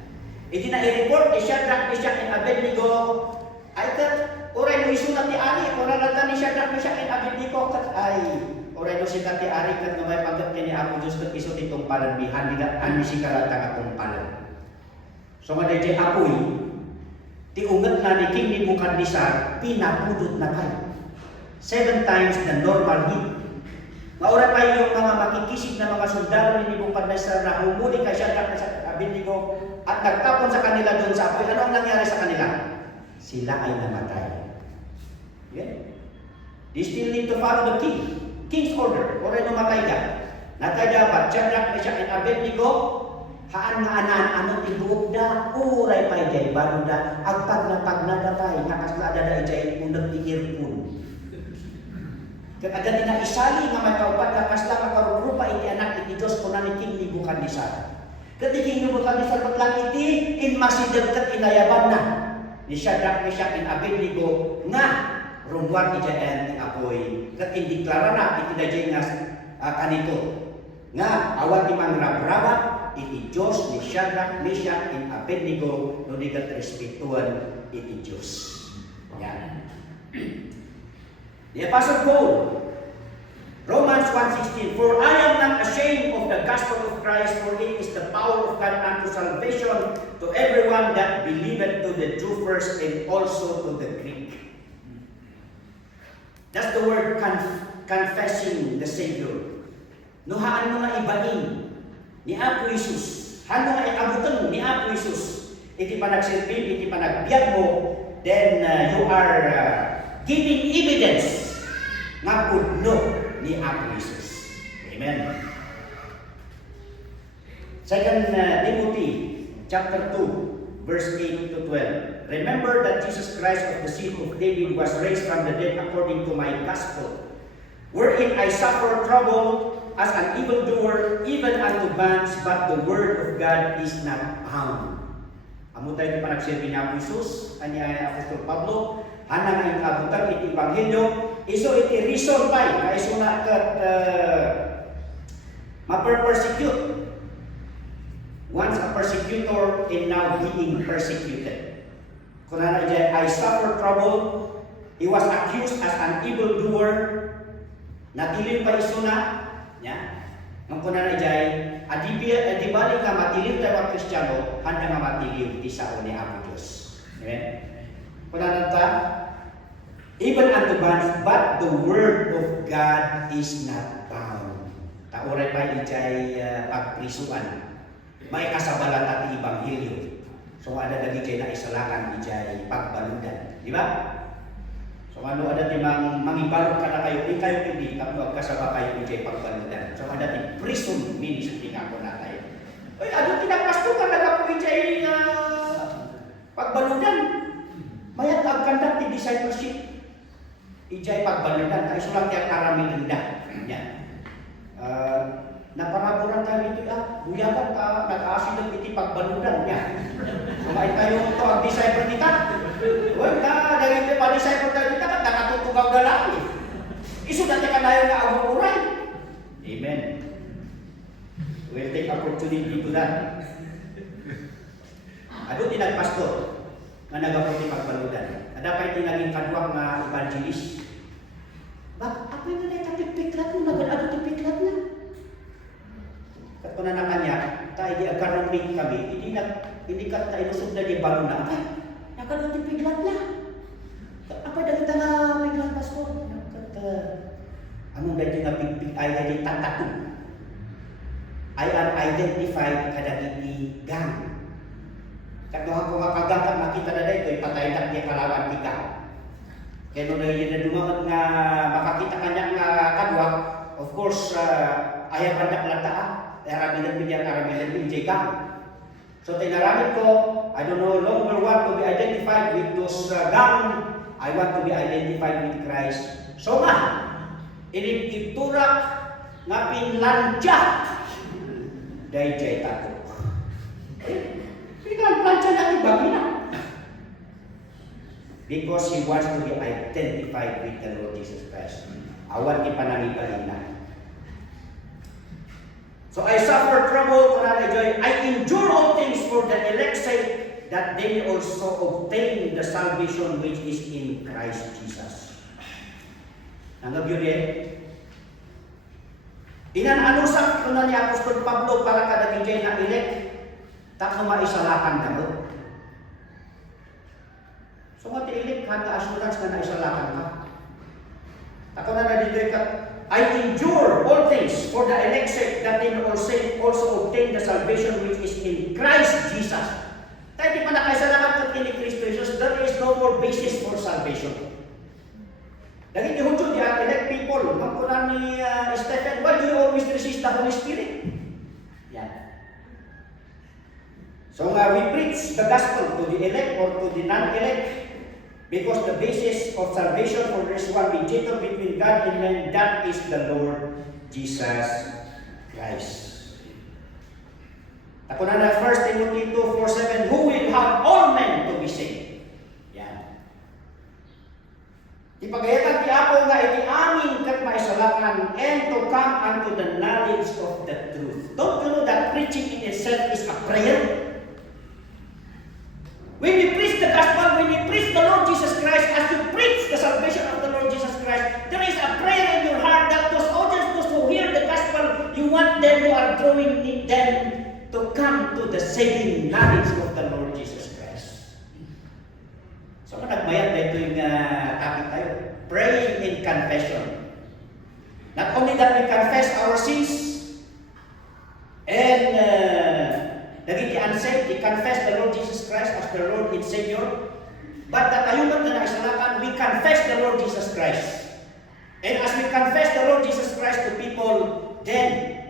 Iti na i-report ni Shadrach, Meshach, and Abednego ay kat oray no iso na ti ari, oray na ni Shadrach, Meshach, and Abednego kat ay oray no si ti ari kat no may pagkat ni Apo Diyos kat iso ti tungpalan bihan ni ani si karata nga tungpalan. So nga dahil apoy, ti ungat na ni King Nebuchadnezzar, pinapudot na kayo. 7 times the normal heat. Maura pa yung mga makikisig na mga sundalo ni Nebuchadnezzar na humuli kay Shadrach, Meshach, at Abednego at nagtapon sa kanila doon sa apoy. Ano ang nangyari sa kanila? Sila ay namatay. Yeah. They still need to follow the king's order. Oray namatay ka. Natay dapat Shadrach, Meshach, and Abednego Haan nga anan, ano tibuok da, uray pa ijay, baro da, agpag na pagnada pa, nga kaslada da ijay, unang tiirpun. Agad na isali nga may kaupat na kasla nga karugrupa iti anak iti Diyos kung naniking libukan ni Sara. Katiking libukan ni Sara lang iti, in masidagkat inayaban na. Ni Shadrach, Meshach, and Abednego nga rumwat ijayan ti apoy. Kat indiklara na iti dayjay nga kanito. Nga awan ti mangrabraba iti Diyos ni Shadrach, Meshach, and Abednego no di kat respetuan iti Diyos. Yan. The Apostle Paul, Romans 1:16, for I am not ashamed of the gospel of Christ, for it is the power of God unto salvation to everyone that believeth, to the Jew first and also to the Greek. That's the word confessing the Savior. Nuhaan mo nga ibain ni Apo Isus. Hano nga ikabutan ni Apo Isus. Iti pa nagsilbi, iti pa nagbiag mo, then you are giving evidence nga pudno ni Apo Jesus. Amen. 2 Timothy chapter 2 verse 8 to 12. Remember that Jesus Christ of the seed of David was raised from the dead according to my gospel, wherein I suffer trouble as an evildoer, even unto bands, but the word of God is not bound. Amo tayo di pa nagsilbi ni Apo Jesus, ani Apostol Pablo, hanang ang kabutan iti Ebanghelyo, iso iti reason pa, kaiso na kat ma-persecute. Once a persecutor and now being persecuted. Kung na dyan, I suffer trouble, he was accused as an evildoer, natilin pa iso na, ang kung na dyan, adibali ka matilin tayo ang Kristiyano, handa nga matilin ti sao ni Apo Diyos. Amen? Kunananta, even unto bands, but the word of God is not bound. Tauray pa ijay pagprisuan. May kasabalan at Ebanghelyo. So ada dagi jay na isalakan ijay pagbaludan. Di ba? So ano ada timang mangibalot ka na kayo, di kayo hindi, kapag kasaba kayo ijay pagbaludan. So ada ti prison ministry nga ko na tayo. Oy, ano tinapasto ka na po ijay pagbaludan? Mayat ang kandat ti discipleship. Ijay pagbaludan, kaya sulang tiyang karami ganda. Yan. Naparaburan tayo dito, buyakan ka, nag-aasin ng iti pagbaludan. Yan. Kumain tayo ito, ang disciple kita. Huwag na, dahil ito pa disciple tayo kita, nakatutugaw galang. Iso dati ka na yung naaburay. Amen. We'll take opportunity to that. Ano tinagpastor? Nga nagapot pagbaludan. Dapat naging kadwang na evangelist. Bakit ako yung natipiklat mo? Nagad-ado tipiklat na. At kung na kanya, tayo di agkarong kami, hindi ka tayo nusog na di balo na. Ay, nagad-ado tipiklat na. Apa dahil ta nga piglat, pastor? Anong dahil nga pigpig ay dahil tatatu? I am identified kadagiti gang. Kaya kung makagangat makita na dito, ipatay na niya kalawan tika. Kaya nung yun na dumagat nga makakita kanya nga kadwa, of course, ayaw kandak lataan. Aramilan pinyan, aramilan pinjay ka. So tinaramit ko, I don't no longer want to be identified with those gang. I want to be identified with Christ. So nga, inipiturak nga pinlandya. Dahil jay tato. Pinagplansya na iba na. Because he wants to be identified with the Lord Jesus Christ. Awan ni panangibalin na. So I suffer trouble, I endure all things for the elect's sake, that they may also obtain the salvation which is in Christ Jesus. Nanggap yun eh? Inananusak ko na ni Apostol Pablo para kadagijay na elect, takno maisalakan na mo. So mati-elect, handa assurance na naisalakan ka. Ako na dito ka, I endure all things for the elect's sake, that they may also obtain the salvation which is in Christ Jesus. Tayo di pa nakaisalakan ka ni Kristo Jesus, there is no more basis for salvation. Dahil yung Hudyo, the elect people, magkunan ni Stephen, why do you always resist the Holy Spirit? Yan. So we preach the gospel to the elect or to the non-elect because the basis of salvation for there is one mediator between God and man, that is the Lord Jesus Christ. Ako na 1 Timothy 2:4-7, who will have all men to be saved. Yan. Ipagayatan ti ako nga iti amin kat maisalakan and to come unto the knowledge of the truth. Don't you know that preaching in itself is a prayer? When we preach the gospel, when we preach the Lord Jesus Christ, as you preach the salvation of the Lord Jesus Christ, there is a prayer in your heart that those audience, those who hear the gospel, you want them, you are drawing them to come to the saving knowledge of the Lord Jesus Christ. So, nagbayad na ito yung topic tayo. Praying in confession. Not only that we confess our sins, and naging unsaved, we confess the Lord Jesus Christ as the Lord and Savior, but that ayumat na naisalakan, we confess the Lord Jesus Christ. And as we confess the Lord Jesus Christ to people, then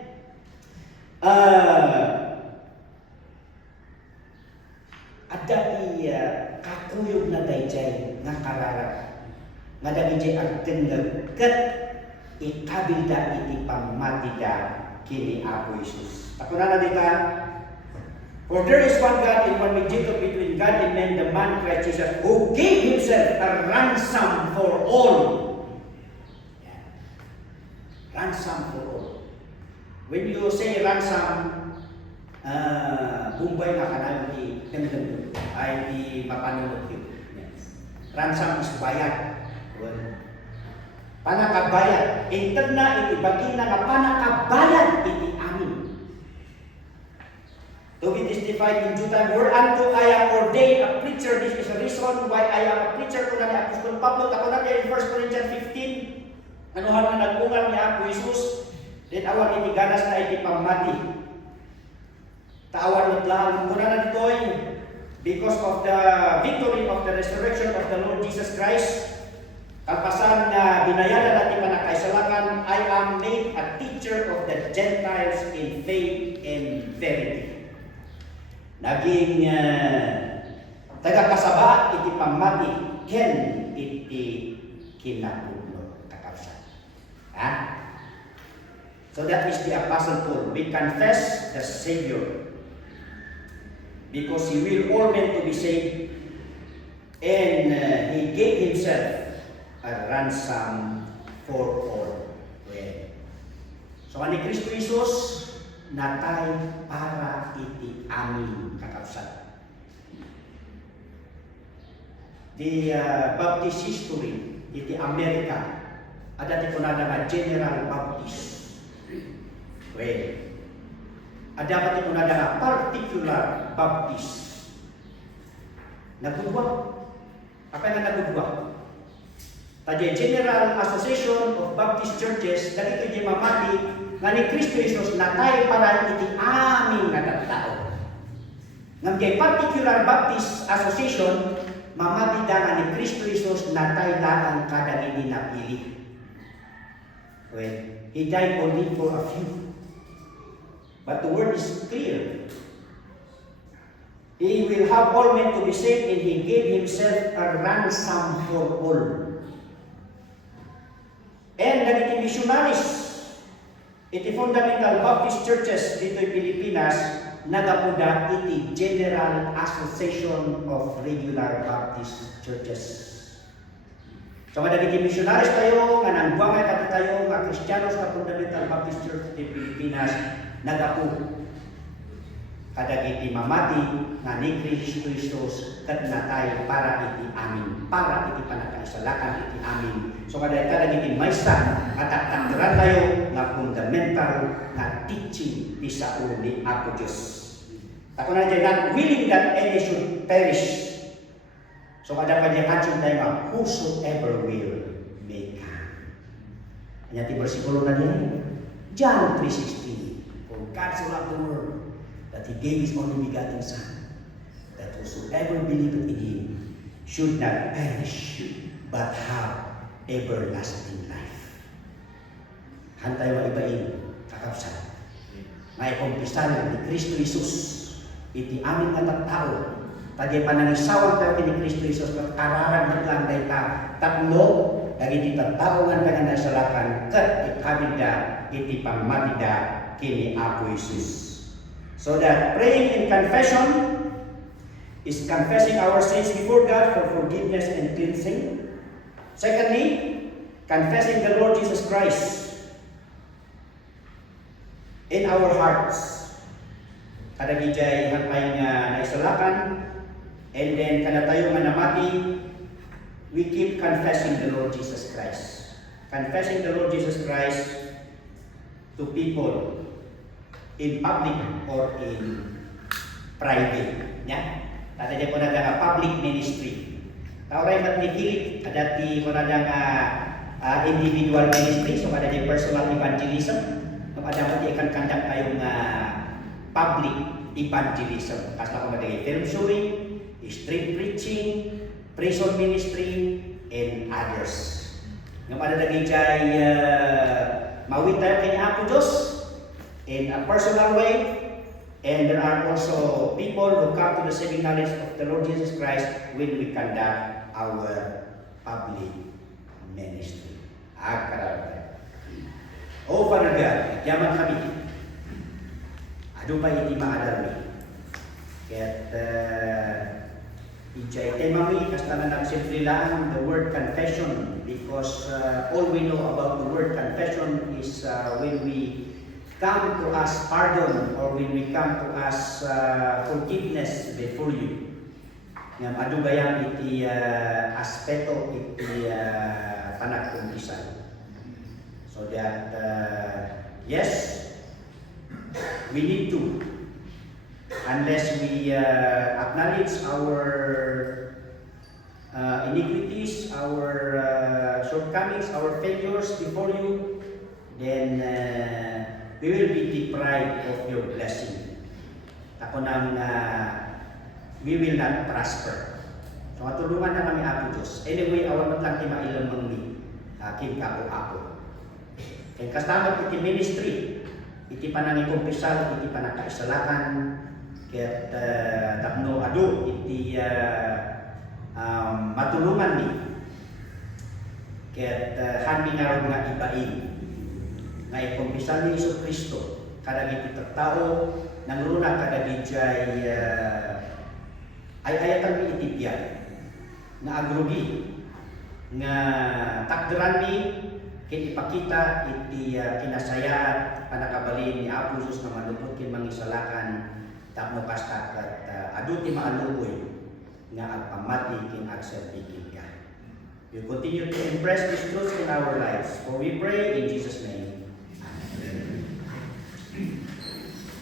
adati kakuyog na dayjay nga kararag nga dagiti agteng ket ikabilda iti pammatida kini Apo Jesus. Ako na dita, for there is one God and one mediator between God and man, the man Christ Jesus, who gave himself a ransom for all. Yeah. Ransom for all. When you say ransom, bumbay na kanal ay di mapanunod yun. Yes. Ransom is bayad. Well, panakabayad. Interna iti bagina na panakabayad iti amin. To be testified in due time, whereunto I am ordained a preacher. This is the reason why I am a preacher. Kung na ni Apostol Pablo, ako na in 1 Corinthians 15, anuhan na nag-ungal ni Apo Jesus, then awan iti ganas na iti pamati. Taawan mo lang, kung na dito'y, because of the victory of the resurrection of the Lord Jesus Christ, kapasan na binayadan natin panakaisalakan, I am made a teacher of the Gentiles in faith and verity. Naging tagakasaba iti pamati ken iti kinapudno kakabsat. Ha? So that is the Apostle Paul. We confess the Savior because He will all men to be saved, and He gave Himself a ransom for all. Well, so ani Kristo Jesus natay para iti amin kakabsat. The Baptist history iti America ada ti kunada nga General Baptist. Well, ada pa ti kunada nga particular Baptist. Nagudwa. Apa nga nagudwa? Tadi General Association of Baptist Churches dagito di mamati nga ni Kristo Jesus natay para iti amin nga tattao. Ngam kay particular Baptist Association mamati da nga ni Kristo Jesus natay lang kada gini napili. Well, He died only for a few. But the word is clear. He will have all men to be saved, and He gave Himself a ransom for all. And naging missionaries, iti fundamental Baptist churches dito sa Pilipinas, nagapuda iti General Association of Regular Baptist Churches. So naging missionaries tayo, nga nangbuangay kata tayo, nga Kristiyanos ka fundamental Baptist Church dito sa Pilipinas, nagapu kadagiti mamati nga ni Kristo Jesus ket natay para iti amin, para iti panakaisalakan iti amin. So kadagiti maysa at takdaran tayo nga fundamental nga teaching ti sao ni Apo Dios. Ako na diyan, not willing that any should perish. So kada pa diyan kanson tayo nga whosoever will may come. Anya ti bersikulo na diyan. John 3:16. For God so loved the world that He gave His only begotten Son, that whosoever believeth in Him should not perish, but have everlasting life. Hantay wa ibain, kakabsat. May kumpisan ni Kristo Jesus, iti amin nga tattao. Tadi panangisawang tayo ni Kristo Jesus kat kararag lang dayta tapno dagiti tattao nga nagsalakan ket ikabida iti pangmatida kini Apo Jesus. So that praying in confession is confessing our sins before God for forgiveness and cleansing. Secondly, confessing the Lord Jesus Christ in our hearts. Kada gijay hapay nga naisalakan, and then kada tayo nga namati, we keep confessing the Lord Jesus Christ. Confessing the Lord Jesus Christ to people in public or in private. Ya? Kada di ko na nga public ministry. Tauray mat ni Philip, kada ti ko na nga individual ministry, so kada di personal evangelism, kada pati ikan kandak tayong public evangelism. Kasla ko na film showing, street preaching, prison ministry, and others. Nga madadagay jay mawit tayo kay Apo Diyos in a personal way, and there are also people who come to the saving knowledge of the Lord Jesus Christ when we conduct our public ministry. Oh, Father God, yaman kami. Ado pa iti maadalmi. Ket ijay temami kasta na nagsimple lang the word confession, because all we know about the word confession is when we come to ask pardon or when we come to ask forgiveness before you. Ngam adu gayam iti aspeto iti panagkumpisan. So that yes, we need to, unless we acknowledge our iniquities, our shortcomings, our failures before you, then we will be deprived of your blessing. Ako nang we will not prosper. So matulungan na kami Apo Diyos. Anyway, awan lang ti mailamang ni akin kako-ako. Kaya kasama iti ministry, iti panangikumpisal, iti panakaisalakan, kaya't tapno adu, iti matulungan ni, kaya't handi nga rin nga ibain, nga ikumpisal ni Iso Kristo, kada iti tattao, nang runa kada gijay ay ayatan mi iti biyan, nga agrugi, nga takderan mi, kin ipakita iti kinasayat panakabalin ni Apo Jesus na manupot kin mangisalakan tapno kasta kat adu ti maaluoy nga agpamati kin agserbi kin ka. We continue to impress these truths in our lives, for we pray in Jesus' name.